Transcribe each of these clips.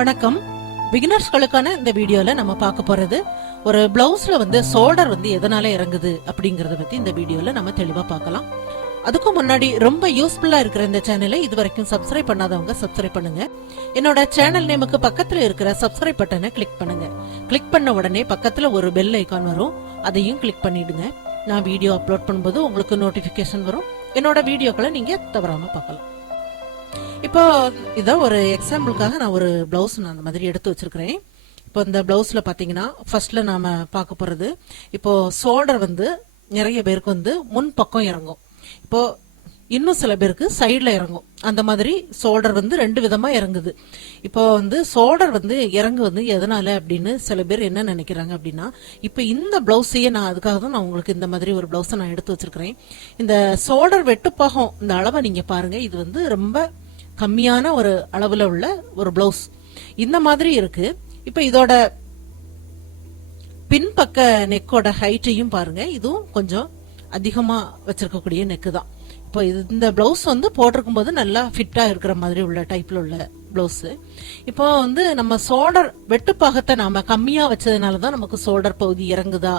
வணக்கம். பிகினர்ஸ்களுக்கான இந்த வீடியோல நம்ம பார்க்க போறது ஒரு பிளவுஸ்ல ஷோல்டர் எதனால இறங்குது அப்படிங்கறத பத்தி இந்த வீடியோல நம்ம தெளிவா பார்க்கலாம். அதுக்கு முன்னாடி ரொம்ப யூஸ்ஃபுல்லா இருக்கிற இந்த சேனலை இது வரைக்கும் சப்ஸ்கிரைப் பண்ணாதவங்க சப்ஸ்கிரைப் பண்ணுங்க. என்னோட சேனல் நேமுக்கு பக்கத்துல இருக்கிற சப்ஸ்கிரைப் பட்டனை கிளிக் பண்ணுங்க. கிளிக் பண்ண உடனே பக்கத்துல ஒரு பெல் ஐகான் வரும், அதையும் கிளிக் பண்ணிடுங்க. நான் வீடியோ அப்லோட் பண்ணும்போது உங்களுக்கு நோட்டிபிகேஷன் வரும். என்னோட வீடியோக்களை நீங்க தவறாம பார்க்கலாம். இப்போ இத ஒரு எக்ஸாம்பிளுக்காக நான் ஒரு பிளவுஸ் நான் அந்த மாதிரி எடுத்து வச்சிருக்கிறேன். இப்போ இந்த பிளவுஸ்ல பாத்தீங்கன்னா ஃபர்ஸ்ட்ல நாம பார்க்க போறது, இப்போ ஷோல்டர் நிறைய பேருக்கு முன் பக்கம் இறங்கும். இப்போ இன்னும் சில பேருக்கு சைட்ல இறங்கும். அந்த மாதிரி ஷோல்டர் ரெண்டு விதமா இறங்குது. இப்போ ஷோல்டர் இறங்கு எதனால அப்படின்னு சில பேர் என்ன நினைக்கிறாங்க அப்படின்னா, இப்ப இந்த பிளவுஸையே நான் அதுக்காக தான் நான் உங்களுக்கு இந்த மாதிரி ஒரு பிளவுஸை நான் எடுத்து வச்சிருக்கிறேன். இந்த ஷோல்டர் வெட்டுப்பாகம் இந்த அளவை நீங்க பாருங்க. இது ரொம்ப கம்மியான ஒரு அளவுல உள்ள ஒரு பிளவுஸ் இந்த மாதிரி இருக்கு. இப்ப இதோட பின்பக்க நெக்கோட ஹைட்டையும் பாருங்க. இதுவும் கொஞ்சம் அதிகமா வச்சிருக்கக்கூடிய நெக்கு தான். இப்போ இந்த பிளவுஸ் போட்டிருக்கும் போது நல்லா ஃபிட்டா இருக்கிற மாதிரி உள்ள டைப்ல உள்ள பிளவுஸ். இப்போ நம்ம ஷோல்டர் வெட்டுப்பாகத்தை நாம கம்மியா வச்சதுனாலதான் நமக்கு ஷோல்டர் பகுதி இறங்குதா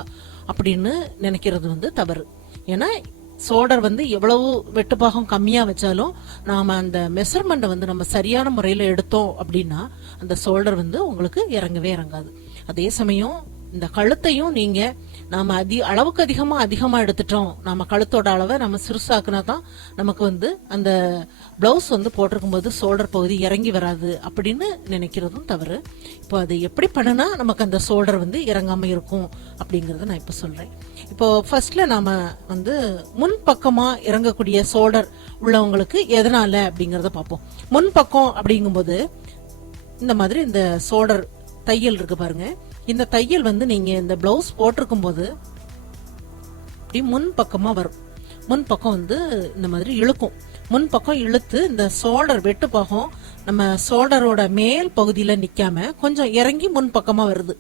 அப்படின்னு நினைக்கிறது தவறு. ஏன்னா ஷோல்டர் எவ்வளவு வெட்டுப்பாகம் கம்மியா வச்சாலும் நாம அந்த மெஷர்மெண்ட் நம்ம சரியான முறையில எடுத்தோம் அப்படின்னா அந்த ஷோல்டர் உங்களுக்கு இறங்கவே இறங்காது. அதே சமயம் இந்த கழுத்தையும் நீங்க நாம அளவுக்கு அதிகமா எடுத்துட்டோம், நம்ம கழுத்தோட அளவை நம்ம சிறுசாக்குனா தான் நமக்கு அந்த பிளவுஸ் போட்டிருக்கும் போது ஷோல்டர் பகுதி இறங்கி வராது அப்படின்னு நினைக்கிறதும் தவறு. இப்போ அது எப்படி பண்ணுனா நமக்கு அந்த ஷோல்டர் இறங்காம இருக்கும் அப்படிங்கறத நான் இப்ப சொல்றேன். இப்போ ஃபர்ஸ்ட்ல நாம முன் பக்கமா இறங்கக்கூடிய ஷோல்டர் உள்ளவங்களுக்கு எதனால அப்படிங்கறத பார்ப்போம். முன் பக்கம் அப்படிங்கும்போது இந்த மாதிரி இந்த ஷோல்டர் தையல் இருக்கு பாருங்க. இந்த தையல் நீங்க இந்த பிளவுஸ் போட்டிருக்கும் போது முன் பக்கமா வரும். முன் பக்கம் இந்த மாதிரி இழுக்கும். முன் பக்கம் இழுத்து இந்த ஷோல்டர் வெட்டுப்பாகம் நம்ம ஷோல்டரோட மேல் பகுதியில நிக்காம கொஞ்சம் இறங்கி முன் பக்கமா வருது.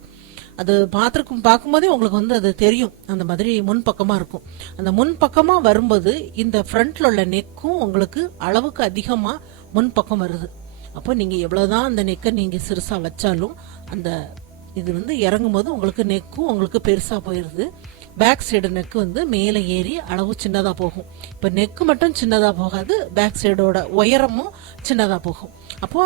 அது பார்க்கும்போதே உங்களுக்கு அது தெரியும். அந்த மாதிரி முன் பக்கமா இருக்கும். அந்த முன் பக்கமா வரும்போது இந்த ஃப்ரண்ட்ல உள்ள நெக்கும் உங்களுக்கு அளவுக்கு அதிகமா முன் பக்கம் வருது. அப்போ நீங்க எவ்வளவுதான் அந்த நெக்கை நீங்க சிறுசா வச்சாலும் அந்த இது இறங்கும் போது உங்களுக்கு நெக்கும் உங்களுக்கு பெருசா போயிருது. பேக் சைடு நெக்கு மேல ஏறி அளவு சின்னதா போகும். இப்ப நெக்கு மட்டும் சின்னதா போகாது, பேக் சைடோட உயரமும் சின்னதா போகும். அப்போ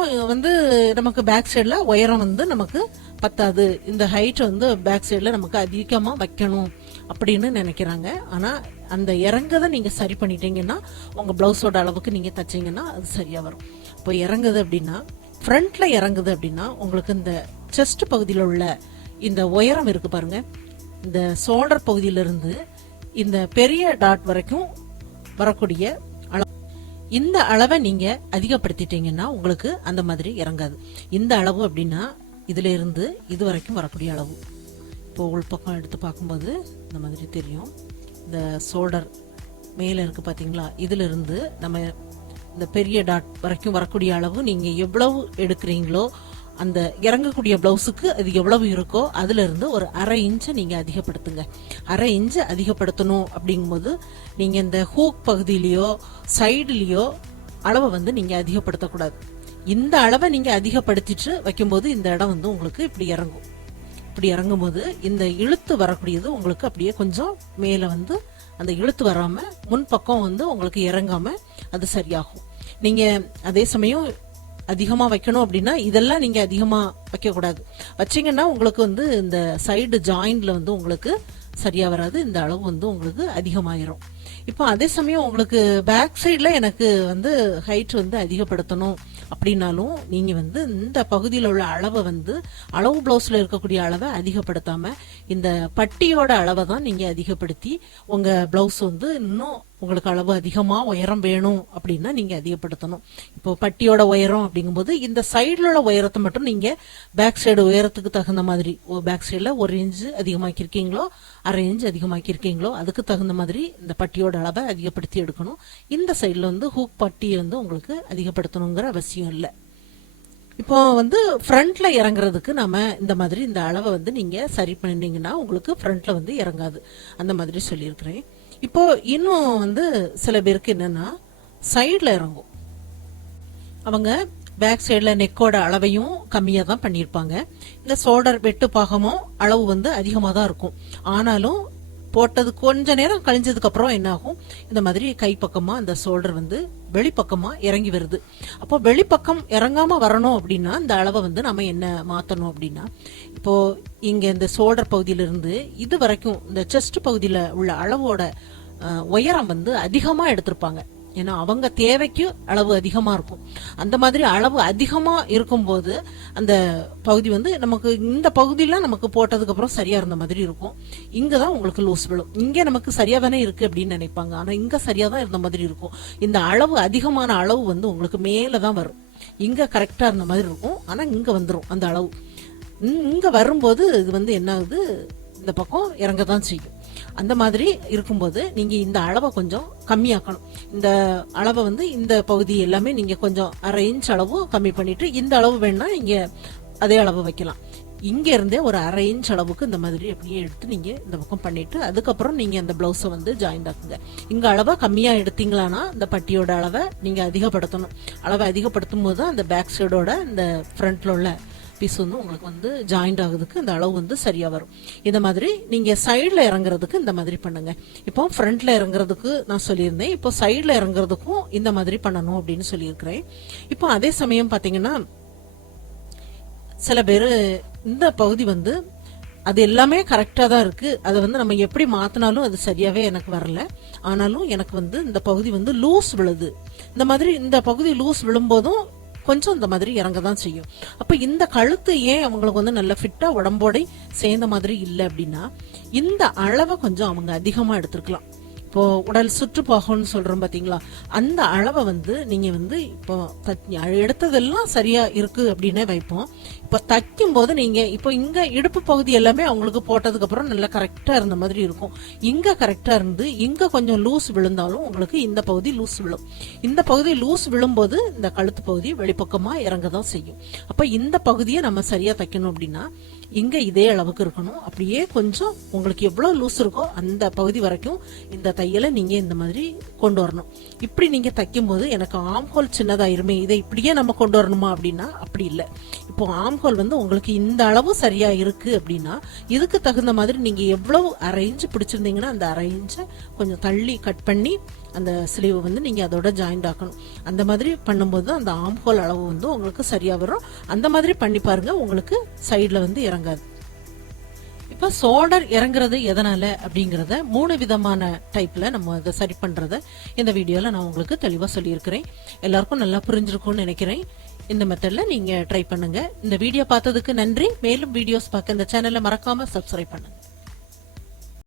நமக்கு பேக் சைடுல உயரம் நமக்கு பத்தாது. இந்த ஹைட் பேக் சைடுல நமக்கு அதிகமா வைக்கணும் அப்படின்னு நினைக்கிறாங்க. ஆனா அந்த இறங்கதை நீங்க சரி பண்ணிட்டீங்கன்னா உங்க பிளவுஸோட அளவுக்கு நீங்க தச்சீங்கன்னா அது சரியா வரும். இப்போ இறங்குது அப்படின்னா ஃப்ரண்ட்ல இறங்குது அப்படின்னா உங்களுக்கு இந்த செஸ்ட் பகுதியில் உள்ள இந்த உயரம் இருக்கு பாருங்க. இந்த ஷோல்டர் பகுதியிலிருந்து இந்த பெரிய டாட் வரைக்கும் வரக்கூடிய அளவு, இந்த அளவை நீங்க அதிகப்படுத்திட்டீங்கன்னா உங்களுக்கு அந்த மாதிரி இறங்காது. இந்த அளவு அப்படின்னா இதுல இருந்து இது வரைக்கும் வரக்கூடிய அளவு. இப்போ உள் பக்கம் எடுத்து பார்க்கும்போது இந்த மாதிரி தெரியும். இந்த ஷோல்டர் மேல இருக்கு பாத்தீங்களா, இதுல இருந்து நம்ம இந்த பெரிய டாட் வரைக்கும் வரக்கூடிய அளவு நீங்க எவ்வளவு எடுக்கிறீங்களோ அந்த இறங்கக்கூடிய பிளவுஸுக்கு அது எவ்வளவு இருக்கோ அதுல இருந்து ஒரு 1/2 இன்ச் நீங்க அதிகப்படுத்துங்க. 1/2 இன்ச் அதிகப்படுத்தணும் அப்படிங்கும்போது நீங்க இந்த ஹூக் பகுதியிலயோ சைடுலயோ அளவை நீங்க அதிகப்படுத்தக்கூடாது. இந்த அளவை நீங்க அதிகப்படுத்திட்டு வைக்கும்போது இந்த இடம் உங்களுக்கு இப்படி இறங்கும். இப்படி இறங்கும் போது இந்த இழுத்து வரக்கூடியது உங்களுக்கு அப்படியே கொஞ்சம் மேல அந்த இழுத்து வராம முன் பக்கம் உங்களுக்கு இறங்காம அது சரியாகும். நீங்க அதே சமயம் அதிகமா வைக்கணும் அப்படின்னா இதெல்லாம் நீங்க அதிகமா வைக்க கூடாது. வச்சீங்கன்னா உங்களுக்கு இந்த சைடு ஜாயிண்ட்ல உங்களுக்கு சரியா வராது. இந்த அளவு உங்களுக்கு அதிகமாயிரும். இப்போ அதே சமயம் உங்களுக்கு பேக் சைட்ல எனக்கு ஹைட் அதிகப்படுத்தணும் அப்படின்னாலும் நீங்க இந்த பகுதியில் உள்ள அளவை அளவு பிளவுஸ்ல இருக்கக்கூடிய அளவை அதிகப்படுத்தாம இந்த பட்டியோட அளவை தான் நீங்க அதிகப்படுத்தி உங்க பிளவுஸ் இன்னும் உங்களுக்கு அளவு அதிகமா உயரம் வேணும் அப்படின்னா நீங்க அதிகப்படுத்தணும். இப்போ பட்டியோட உயரம் அப்படிங்கும்போது இந்த சைடுல உள்ள உயரத்தை மட்டும் நீங்க பேக் சைடு உயரத்துக்கு தகுந்த மாதிரி பேக் சைடுல 1 இன்ச் அதிகமாக்கிருக்கீங்களோ 1/2 இன்ச் அதிகமாக்கிருக்கீங்களோ அதுக்கு தகுந்த மாதிரி இந்த பட்டியோட அளவை அதிகப்படுத்தி எடுக்கணும். இந்த சைடுல ஹூக் பட்டியை உங்களுக்கு அதிகப்படுத்தணுங்கிற அவசியம் இல்லை. இப்போ ஃப்ரண்ட்ல இறங்குறதுக்கு நம்ம இந்த மாதிரி இந்த அளவை நீங்க சரி பண்ணிட்டீங்கன்னா உங்களுக்கு ஃப்ரண்ட்ல இறங்காது. அந்த மாதிரி சொல்லியிருக்கிறேன். இப்போ இன்னும் சில பேருக்கு என்னன்னா சைட்ல இறங்கும். அவங்க பேக் சைடுல நெக்கோட அளவையும் கம்மியா தான் பண்ணியிருப்பாங்க. இந்த ஷோல்டர் வெட்டு பாகமும் அளவு வந்து அதிகமா தான் இருக்கும். ஆனாலும் போட்டது கொஞ்ச நேரம் கழிஞ்சதுக்கு அப்புறம் என்ன ஆகும், இந்த மாதிரி கை பக்கமா அந்த ஷோல்டர் வந்து வெளிப்பக்கமா இறங்கி வருது. அப்போ வெளிப்பக்கம் இறங்காம வரணும் அப்படின்னா இந்த அளவை வந்து நம்ம என்ன மாத்தணும் அப்படின்னா, இப்போ இங்க இந்த ஷோல்டர் பகுதியிலிருந்து இது வரைக்கும் இந்த செஸ்ட் பகுதியில உள்ள அளவோட உயரம் வந்து அதிகமா எடுத்திருப்பாங்க. ஏன்னா அவங்க தேவைக்கு அளவு அதிகமா இருக்கும். அந்த மாதிரி அளவு அதிகமா இருக்கும்போது அந்த பகுதி வந்து நமக்கு இந்த பகுதியில நமக்கு போட்டதுக்கு அப்புறம் சரியா இருந்த மாதிரி இருக்கும். இங்கதான் உங்களுக்கு லூஸ் விழும். இங்க நமக்கு சரியா தானே இருக்கு அப்படின்னு நினைப்பாங்க. ஆனா இங்க சரியா தான் இருந்த மாதிரி இருக்கும். இந்த அளவு அதிகமான அளவு வந்து உங்களுக்கு மேலதான் வரும். இங்க கரெக்டா இருந்த மாதிரி இருக்கும். ஆனா இங்க வந்துரும் அந்த அளவு. இங்க வரும்போது இது வந்து என்ன ஆகுது, இந்த பக்கம் இறங்கதான் செய்யும். அந்த மாதிரி இருக்கும்போது நீங்க இந்த அளவை கொஞ்சம் கம்மியாக்கணும். இந்த அளவை வந்து இந்த பகுதி எல்லாமே நீங்க கொஞ்சம் 1/2 இன்ச் அளவு கம்மி பண்ணிட்டு, இந்த அளவு வேணா நீங்க அதே அளவு வைக்கலாம். இங்க இருந்தே ஒரு 1/2 இன்ச் அளவுக்கு இந்த மாதிரி அப்படியே எடுத்து நீங்க இந்த பக்கம் பண்ணிட்டு அதுக்கப்புறம் நீங்க அந்த பிளவுஸை வந்து ஜாயின் ஆக்குங்க. இங்க அளவை கம்மியா எடுத்தீங்களானா இந்த பட்டியோட அளவை நீங்க அதிகப்படுத்தணும். அளவை அதிகப்படுத்தும் போது அந்த பேக் சைடோட இந்த ஃப்ரண்ட்ல உள்ள பீஸ் வந்து உங்களுக்கு வந்து ஜாயிண்ட் ஆகுறதுக்கு இந்த அளவு வந்து சரியா வரும். இந்த மாதிரி நீங்க சைட்ல இறங்குறதுக்கு இந்த மாதிரி பண்ணுங்க. இப்போ ஃப்ரண்ட்ல இறங்குறதுக்கு நான் சொல்லியிருந்தேன். இப்போ சைட்ல இறங்குறதுக்கும் இந்த மாதிரி பண்ணணும் அப்படின்னு சொல்லியிருக்கிறேன். இப்போ அதே சமயம் பாத்தீங்கன்னா சில பேரு இந்த பகுதி வந்து அது எல்லாமே கரெக்டா தான் இருக்கு. அதை வந்து நம்ம எப்படி மாத்தினாலும் அது சரியாவே எனக்கு வரல. ஆனாலும் எனக்கு வந்து இந்த பகுதி வந்து லூஸ் விழுது. இந்த மாதிரி இந்த பகுதி லூஸ் விழும்போதும் கொஞ்சம் இந்த மாதிரி இறங்க தான் செய்யும். அப்ப இந்த கழுத்து ஏன் அவங்களுக்கு வந்து நல்ல ஃபிட்டா உடம்போட சேர்ந்த மாதிரி இல்லை அப்படின்னா, இந்த அளவை கொஞ்சம் அவங்க அதிகமா எடுத்துருக்கலாம். இப்போ உடல் சுற்றுப்பாகம்னு சொல்றோம் பாத்தீங்களா, அந்த அளவை வந்து நீங்க வந்து இப்போ எடுத்ததெல்லாம் சரியா இருக்கு அப்படின்னே வைப்போம். இப்ப தைக்கும் போது நீங்க இப்போ இங்க இடுப்பு பகுதி எல்லாமே அவங்களுக்கு போட்டதுக்கு அப்புறம் நல்லா கரெக்டா இருந்த மாதிரி இருக்கும். இங்க கரெக்டா இருந்து இங்க கொஞ்சம் லூஸ் விழுந்தாலும் உங்களுக்கு இந்த பகுதி லூஸ் விழும். இந்த பகுதி லூஸ் விழும்போது இந்த கழுத்து பகுதி வெளிப்பக்கமா இறங்க தான் செய்யும். அப்ப இந்த பகுதியை நம்ம சரியா தைக்கணும் அப்படின்னா இங்க இதே அளவுக்கு இருக்கணும். அப்படியே கொஞ்சம் உங்களுக்கு எவ்வளவு லூஸ் இருக்கோ அந்த பகுதி வரைக்கும் இந்த தையலை நீங்க இந்த மாதிரி கொண்டு வரணும். இப்படி நீங்க தைக்கும் போது எனக்கு ஆம்ஹோல் சின்னதாயிருமே, இதை இப்படியே நம்ம கொண்டு வரணுமா அப்படின்னா அப்படி இல்லை. இப்போ ஆம்ஹோல் வந்து உங்களுக்கு இந்த அளவு சரியா இருக்கு அப்படின்னா இதுக்கு தகுந்த மாதிரி நீங்க எவ்வளவு 1/2 இன்ச் பிடிச்சிருந்தீங்கன்னா அந்த 1/2 இன்ச்சை கொஞ்சம் தள்ளி கட் பண்ணி அந்த ஸ்லீவ் வந்து நீங்க அதோட ஜாயிண்ட் ஆக்கணும். அந்த மாதிரி பண்ணும்போது அந்த ஆம்ஹோல் அளவு வந்து உங்களுக்கு சரியா வரும். அந்த மாதிரி பண்ணி பாருங்க, உங்களுக்கு சைட்ல வந்து இறங்காது. இப்ப ஷோல்டர் இறங்குறது எதனால அப்படிங்கறத 3 விதமான டைப்ல நம்ம அதை சரி பண்றத இந்த வீடியோல நான் உங்களுக்கு தெளிவா சொல்லியிருக்கிறேன். எல்லாருக்கும் நல்லா புரிஞ்சிருக்கும்னு நினைக்கிறேன். இந்த மெத்தட்ல நீங்க ட்ரை பண்ணுங்க. இந்த வீடியோ பார்த்ததுக்கு நன்றி. மேலும் வீடியோஸ் பார்க்க இந்த சேனலை மறக்காம சப்ஸ்கிரைப் பண்ணுங்க.